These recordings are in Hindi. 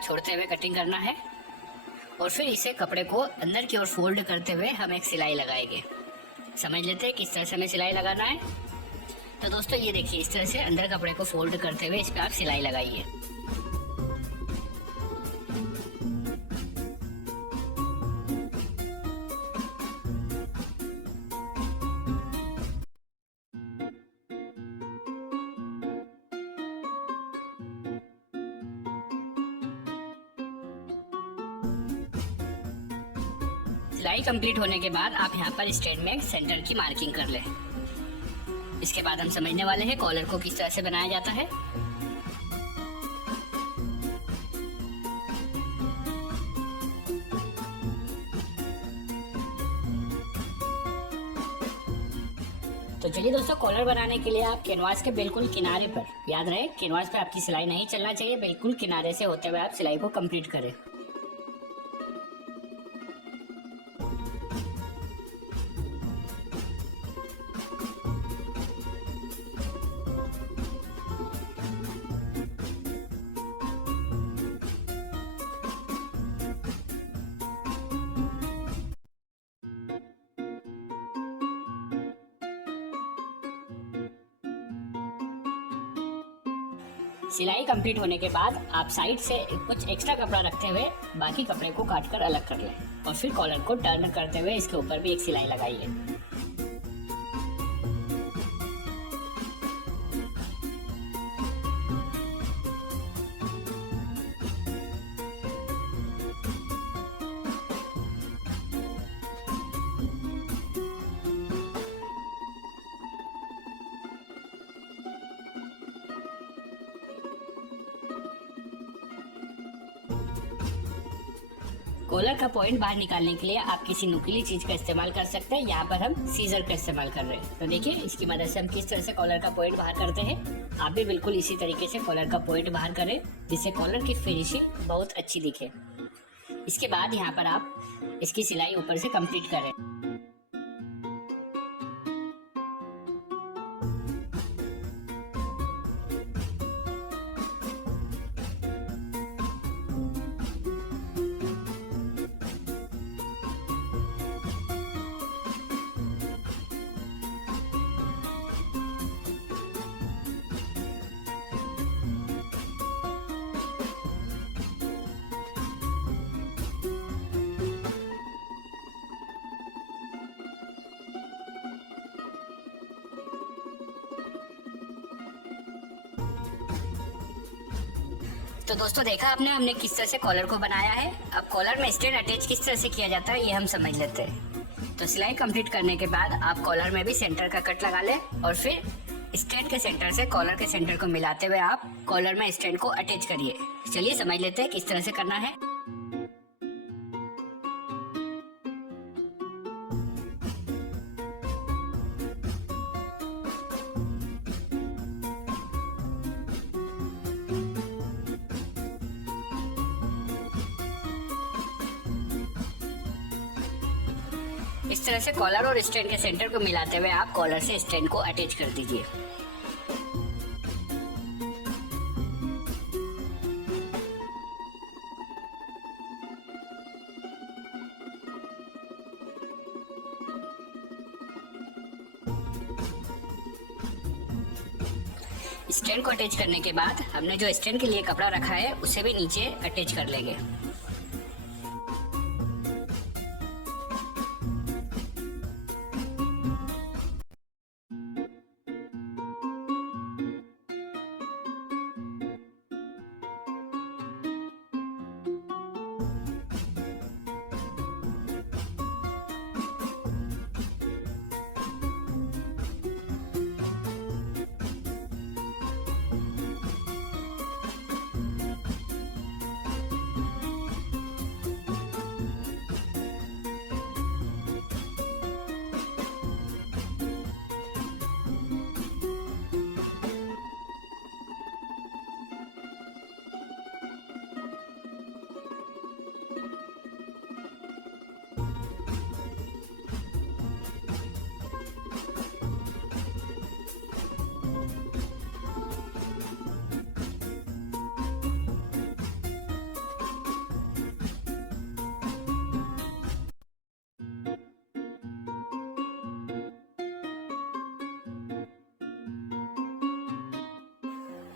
छोड़ते हुए कटिंग करना है और फिर इसे कपड़े को अंदर की ओर फोल्ड करते हुए हम एक सिलाई लगाएंगे। समझ लेते हैं किस तरह से हमें सिलाई लगाना है। तो दोस्तों ये देखिए, इस तरह से अंदर कपड़े को फोल्ड करते हुए इस पर आप सिलाई लगाइए। सिलाई कंप्लीट होने के बाद आप यहाँ पर स्ट्रेट में सेंटर की मार्किंग कर लें। इसके बाद हम समझने वाले हैं कॉलर को किस तरह से बनाया जाता है। तो चलिए दोस्तों, कॉलर बनाने के लिए आप कैनवास के बिल्कुल किनारे पर, याद रहे कैनवास पे आपकी सिलाई नहीं चलना चाहिए, बिल्कुल किनारे से होते हुए आप सिलाई को कंप्लीट करें। सिलाई कंप्लीट होने के बाद आप साइड से कुछ एक्स्ट्रा कपड़ा रखते हुए बाकी कपड़े को काट कर अलग कर लें और फिर कॉलर को टर्न करते हुए इसके ऊपर भी एक सिलाई लगाइए। कॉलर का पॉइंट बाहर निकालने के लिए आप किसी नुकीली चीज का इस्तेमाल कर सकते हैं। यहाँ पर हम सीजर का इस्तेमाल कर रहे हैं। तो देखिए, इसकी मदद से हम किस तरह से कॉलर का पॉइंट बाहर करते हैं। आप भी बिल्कुल इसी तरीके से कॉलर का पॉइंट बाहर करें, जिससे कॉलर की फिनिशिंग बहुत अच्छी दिखे। इसके बाद यहाँ पर आप इसकी सिलाई ऊपर से कंप्लीट करें। तो दोस्तों देखा आपने हमने किस तरह से कॉलर को बनाया है। अब कॉलर में स्ट्रेट अटैच किस तरह से किया जाता है ये हम समझ लेते हैं। तो सिलाई कंप्लीट करने के बाद आप कॉलर में भी सेंटर का कट लगा लें और फिर स्ट्रेट के सेंटर से कॉलर के सेंटर को मिलाते हुए आप कॉलर में स्ट्रेट को अटैच करिए। चलिए समझ लेते हैं किस तरह से करना है। इस तरह से कॉलर और स्टैंड के सेंटर को मिलाते हुए आप कॉलर से स्टैंड को अटैच कर दीजिए। स्टैंड को अटैच करने के बाद हमने जो स्टैंड के लिए कपड़ा रखा है उसे भी नीचे अटैच कर लेंगे।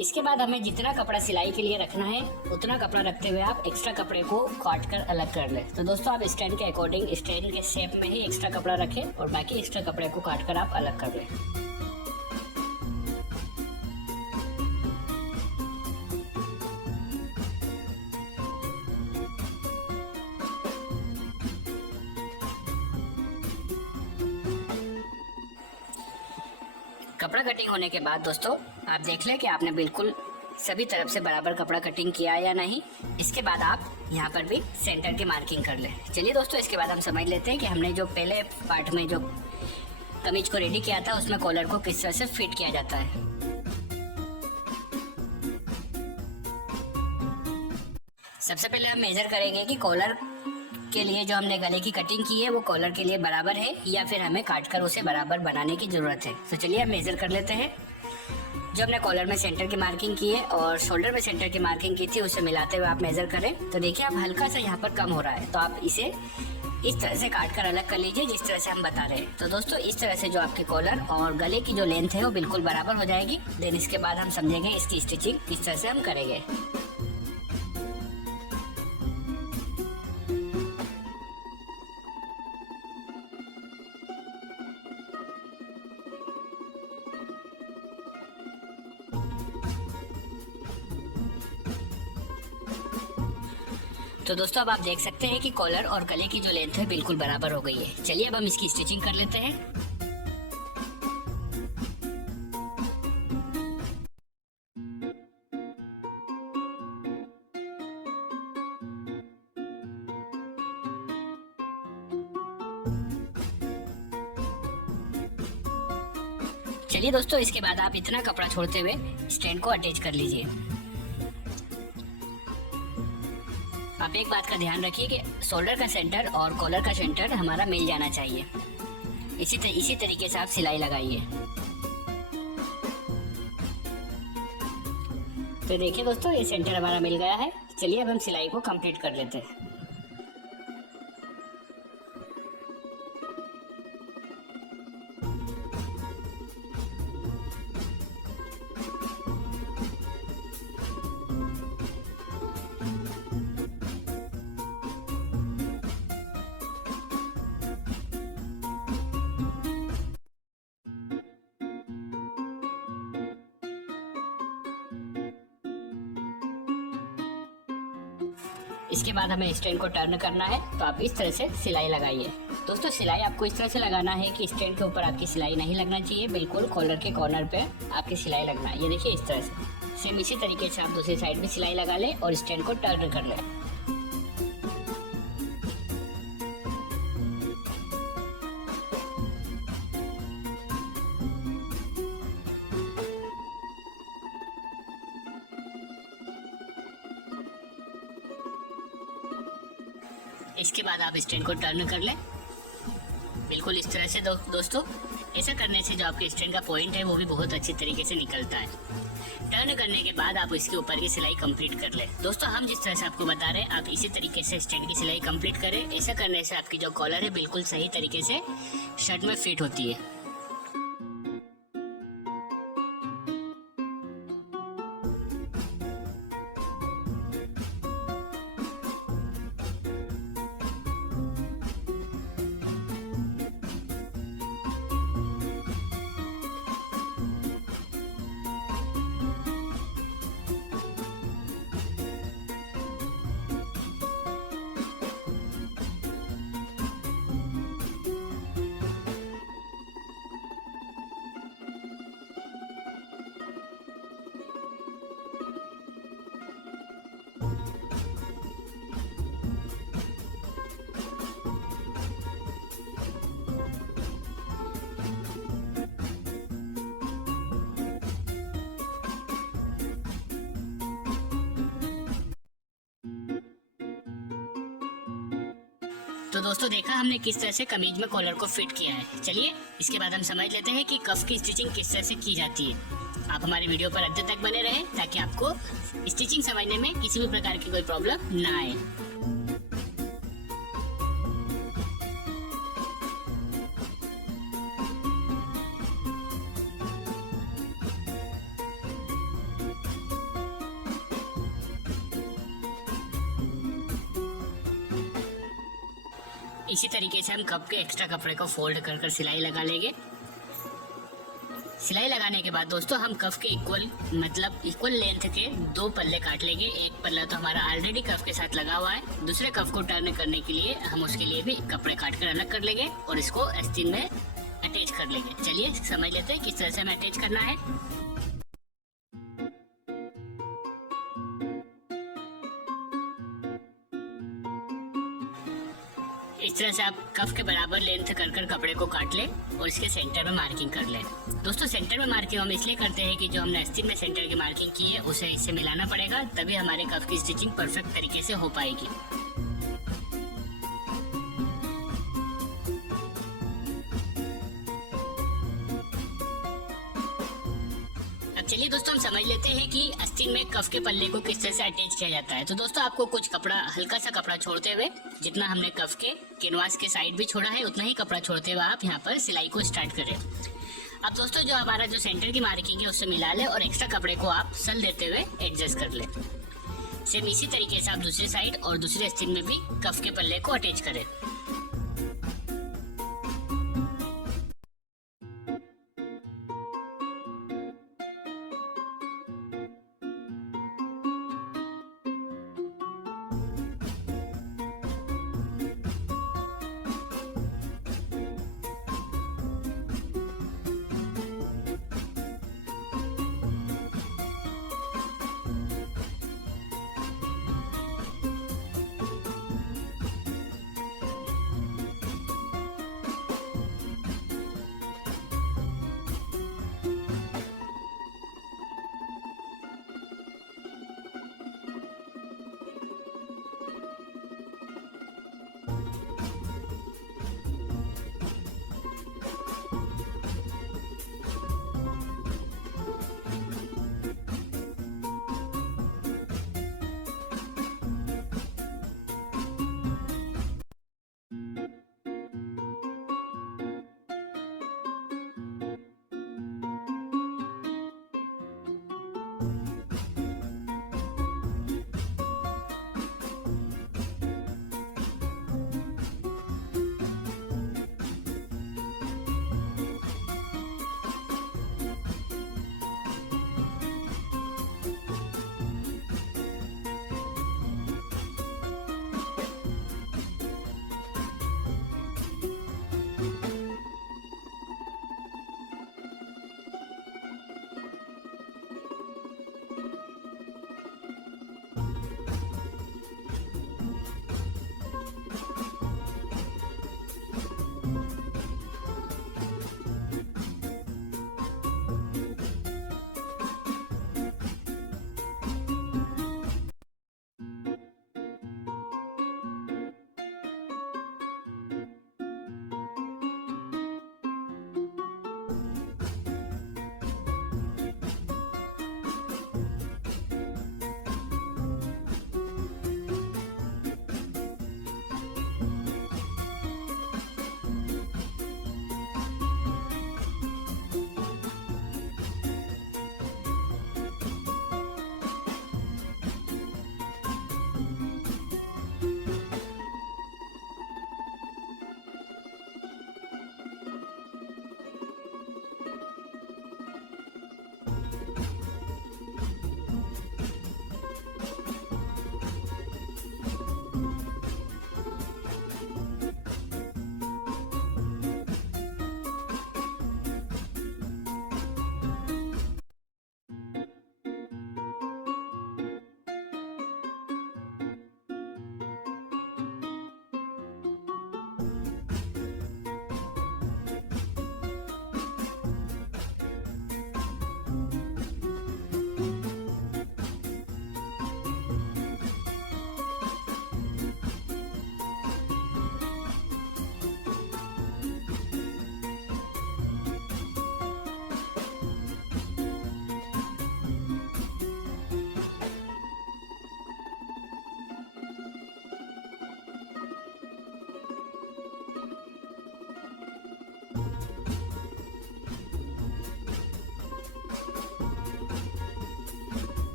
इसके बाद हमें जितना कपड़ा सिलाई के लिए रखना है उतना कपड़ा रखते हुए आप एक्स्ट्रा कपड़े को काट कर अलग कर लें। तो दोस्तों आप स्टैंड के अकॉर्डिंग स्टैंड के शेप में ही एक्स्ट्रा कपड़ा रखें और बाकी एक्स्ट्रा कपड़े को काट कर आप अलग कर लें। कपड़ा कटिंग होने के बाद दोस्तों आप देख लें कि आपने बिल्कुल सभी तरफ से बराबर कपड़ा कटिंग किया है या नहीं। इसके बाद आप यहाँ पर भी सेंटर की मार्किंग कर लें। चलिए दोस्तों इसके बाद हम समझ लेते हैं कि हमने जो पहले पार्ट में जो कमीज को रेडी किया था उसमें कॉलर को किस तरह से फिट किया जाता है। सबसे पहले हम मेजर करेंगे कि कॉलर के लिए जो हमने गले की कटिंग की है वो कॉलर के लिए बराबर है या फिर हमें काटकर उसे बराबर बनाने की जरूरत है। तो चलिए हम मेजर कर लेते हैं। जो हमने कॉलर में सेंटर की मार्किंग की है और शोल्डर में सेंटर की मार्किंग की थी उसे मिलाते हुए आप मेजर करें तो देखिए आप हल्का सा यहाँ पर कम हो रहा है, तो आप इसे इस तरह से काट कर अलग कर लीजिए जिस तरह से हम बता रहे हैं। तो दोस्तों इस तरह से जो आपके कॉलर और गले की जो लेंथ है वो बिल्कुल बराबर हो जाएगी। देन इसके बाद हम समझेंगे इसकी स्टिचिंग किस तरह से हम करेंगे। तो दोस्तों अब आप देख सकते हैं कि कॉलर और गले की जो लेंथ है बिल्कुल बराबर हो गई है। चलिए अब हम इसकी स्टिचिंग कर लेते हैं। चलिए दोस्तों इसके बाद आप इतना कपड़ा छोड़ते हुए स्टैंड को अटैच कर लीजिए। आप एक बात का ध्यान रखिए कि शोल्डर का सेंटर और कॉलर का सेंटर हमारा मिल जाना चाहिए। इसी तरीके से आप सिलाई लगाइए। तो देखिए दोस्तों ये सेंटर हमारा मिल गया है। चलिए अब हम सिलाई को कंप्लीट कर लेते हैं। इसके बाद हमें स्टैंड को टर्न करना है, तो आप इस तरह से सिलाई लगाइए। दोस्तों सिलाई आपको इस तरह से लगाना है कि स्टैंड के ऊपर आपकी सिलाई नहीं लगना चाहिए, बिल्कुल कॉलर के कॉर्नर पे आपकी सिलाई लगना है। ये देखिए इस तरह से। सेम इसी तरीके से आप दूसरी साइड भी सिलाई लगा लें और स्टैंड को टर्न कर लें। इसके बाद आप स्टैंड को टर्न कर लें बिल्कुल इस तरह से। दोस्तों ऐसा करने से जो आपके स्टैंड का पॉइंट है वो भी बहुत अच्छी तरीके से निकलता है। टर्न करने के बाद आप इसके ऊपर की सिलाई कंप्लीट कर लें। दोस्तों हम जिस तरह से आपको बता रहे हैं आप इसी तरीके से स्टैंड की सिलाई कंप्लीट करें। ऐसा करने से आपकी जो कॉलर है बिल्कुल सही तरीके से शर्ट में फिट होती है। तो दोस्तों देखा हमने किस तरह से कमीज में कॉलर को फिट किया है। चलिए इसके बाद हम समझ लेते हैं कि कफ की स्टिचिंग किस तरह से की जाती है। आप हमारे वीडियो पर अंत तक बने रहें ताकि आपको स्टिचिंग समझने में किसी भी प्रकार की कोई प्रॉब्लम ना आए। इसी तरीके से हम कप के एक्स्ट्रा कपड़े को फोल्ड कर कर सिलाई लगा लेंगे। सिलाई लगाने के बाद दोस्तों हम कफ के इक्वल लेंथ के 2 पल्ले काट लेंगे। एक पल्ला तो हमारा ऑलरेडी कफ के साथ लगा हुआ है, दूसरे कफ को टर्न करने के लिए हम उसके लिए भी कपड़े काट कर अलग कर लेंगे और इसको आस्तीन में अटैच कर लेंगे। चलिए समझ लेते हैं किस तरह से हमें अटैच करना है। इस तरह से आप कफ के बराबर लेंथ कर कर कपड़े को काट लें और इसके सेंटर में मार्किंग कर लें। दोस्तों सेंटर में मार्किंग हम इसलिए करते हैं कि जो हमने आस्तीन में सेंटर की मार्किंग की है उसे इससे मिलाना पड़ेगा, तभी हमारे कफ की स्टिचिंग परफेक्ट तरीके से हो पाएगी। चलिए दोस्तों हम समझ लेते हैं कि आस्तीन में कफ के पल्ले को किस तरह से अटैच किया जाता है। तो दोस्तों आपको कुछ कपड़ा, हल्का सा कपड़ा छोड़ते हुए, जितना हमने कफ के कैनवास के साइड भी छोड़ा है उतना ही कपड़ा छोड़ते हुए आप यहाँ पर सिलाई को स्टार्ट करें। अब दोस्तों जो हमारा जो सेंटर की मार्किंग है उससे मिला ले और एक्स्ट्रा कपड़े को आप सल देते हुए एडजस्ट कर ले। सेम इसी तरीके से आप दूसरी साइड और दूसरे आस्तीन में भी कफ के पल्ले को अटैच करें।